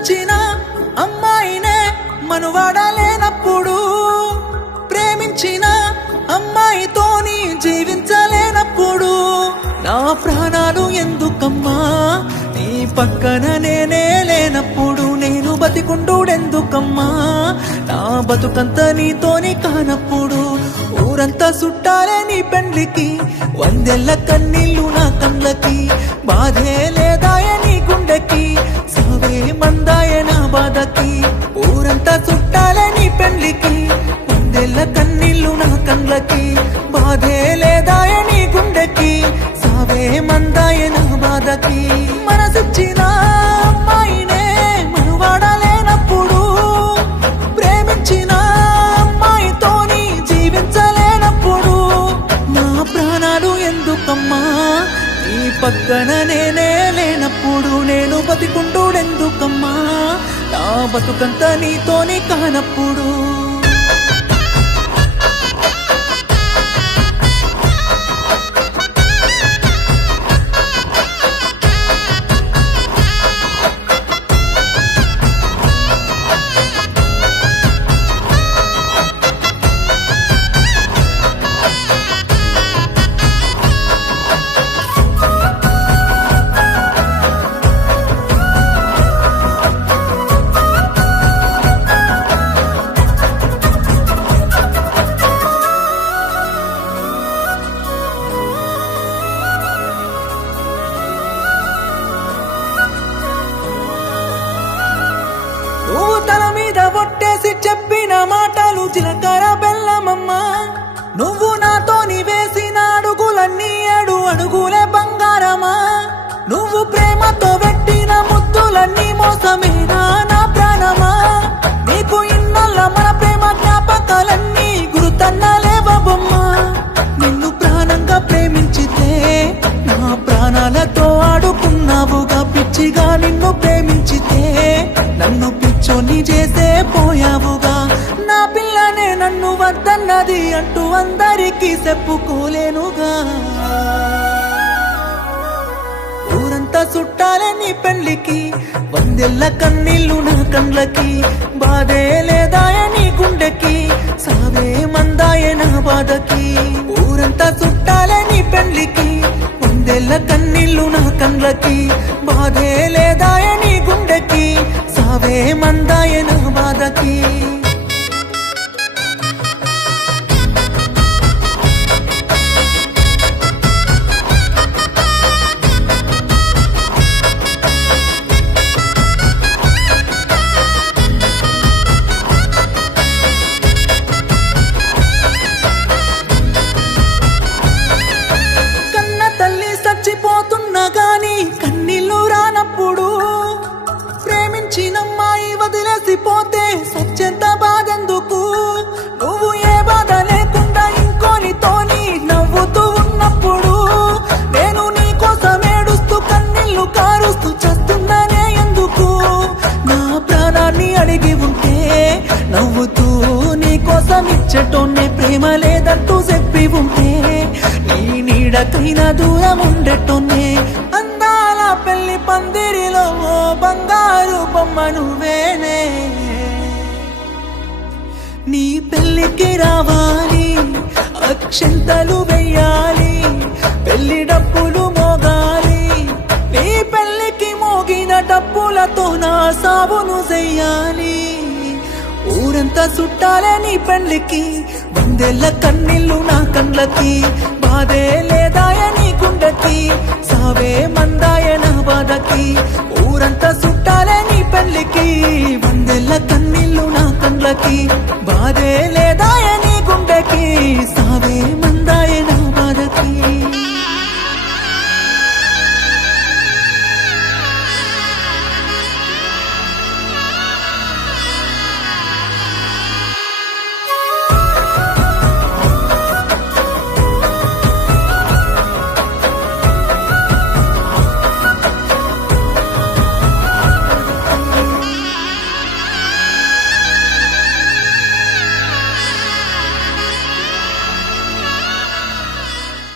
మనసిచ్చిన అమ్మాయినే మనువాడలేనప్పుడు, ప్రేమించిన అమ్మాయితోని జీవించలేనప్పుడు నా ప్రాణాలు ఎందుకమ్మా నీ పక్కన నేనే లేనప్పుడు, నేను బతికుండుడెందుకమ్మా నా బతుకంత నీతోని కానప్పుడు. ఊరంతా చుట్టాలే నీ పెండ్లికి, వందెల్ల కన్నీళ్ళు నా కళ్ళకి, బాధే లేదాయ నీ గుండెకి, సావే మందాయ నా బాధకి. ఊరంతా చుట్టాలే నీ పెండ్లికి, వందెల్ల కన్నీళ్ళు నా కళ్ళకి, బాధే లేదాయ నీ గుండెకి, సావే మందాయ నా బాధకి. మనసిచ్చిన అమ్మాయినే మనువాడలేనప్పుడు, ప్రేమించిన అమ్మాయితోని జీవించలేనప్పుడు నా ప్రాణాలు ఎందుకమ్మా నీ పక్కన నేనే లేనప్పుడు, నేను బతికుండుడెందుకమ్మా నా బతుకంత నీతోని కానప్పుడు. నువ్వు తల మీద ఒట్టేసి చెప్పిన మాటలు జీలకర్ర బెల్లమమ్మా, నువ్వు నాతోని వేసిన అడుగులన్నీ 7 అడుగులే బంగారమా, నువ్వు ప్రేమతో పెట్టిన ముద్దులన్నీ మోసమేనా నా ప్రాణమా, నీకు ఇన్నల్ల మన ప్రేమ జ్ఞాపకాలన్నీ గుర్తన్నలేవమ్మా. నిన్ను ప్రాణంగా ప్రేమించితే నా ప్రాణాలతో ఆడుకున్నావుగా, పిచ్చిగా నిన్ను ప్రేమించితే నన్ను పిచ్చోని చేసే పోయావుగా. నా పిల్లనే నన్ను వద్దన్నది అంటూ అందరికీ చెప్పుకోలేనుగా. ఊరంతా చుట్టాలే నీ పెళ్లికి, వందెల్ల కన్నీళ్ళు నా కళ్ళకి, బాధే లేదాయ నీ గుండెకి, సావే మందాయ నా బాధకి. ఊరంతా చుట్టాలే నీ పెళ్లికి, వందెల్ల కన్నీళ్ళు నా కళ్ళకి, బాధే లేదాయ నీ గుండెకి, సావే మందాయ నా బాధకి. కన్న తల్లి చచ్చిపోతున్నా గాని కన్నీళ్ళు రానప్పుడు, ప్రేమించినమ్మాయి వదిలేసిపోతే సత్యంత బాధెందుకు, నువ్వు ఏ బాధ లేకుండా ఇంకోనితోని నవ్వుతూ ఉన్నప్పుడు, నేను నీ కోసం ఏడుస్తూ కన్నీళ్ళు కారుస్తూ చేస్తున్నానే ఎందుకు. నా ప్రాణాన్ని అడిగి ఉంటే నవ్వుతూ నీ కోసం ఇచ్చటోనే, ప్రేమ లేదంటూ చెప్పి ఉంటే నీ నీడకైనా దూరం ఉండేటోనే. అందాల పెళ్లి పందిరిలో ఓ బంగారు బొమ్మ నువ్వేనే, నీ పెళ్లికి రావాలి అక్షంతలు వెయ్యాలి, పెళ్లి డప్పులు మోగాలి, నీ పెళ్లికి మోగిన డప్పులతో నా సావును చెయ్యాలి. ఊరంతా చుట్టాలే నీ పెళ్లికి, వందెల్ల కన్నీళ్ళు నా కళ్ళకి, బాధే లేదాయ నీ గుండెకి, సావే మందాయ నా బాధకి. ఊరంతా చుట్టాలే నీ పెళ్లికి, వందెల్ల కన్నీళ్ళు నా కళ్ళకి, బాధే లేదాయ నీ గుండెకి, సావే మందాయ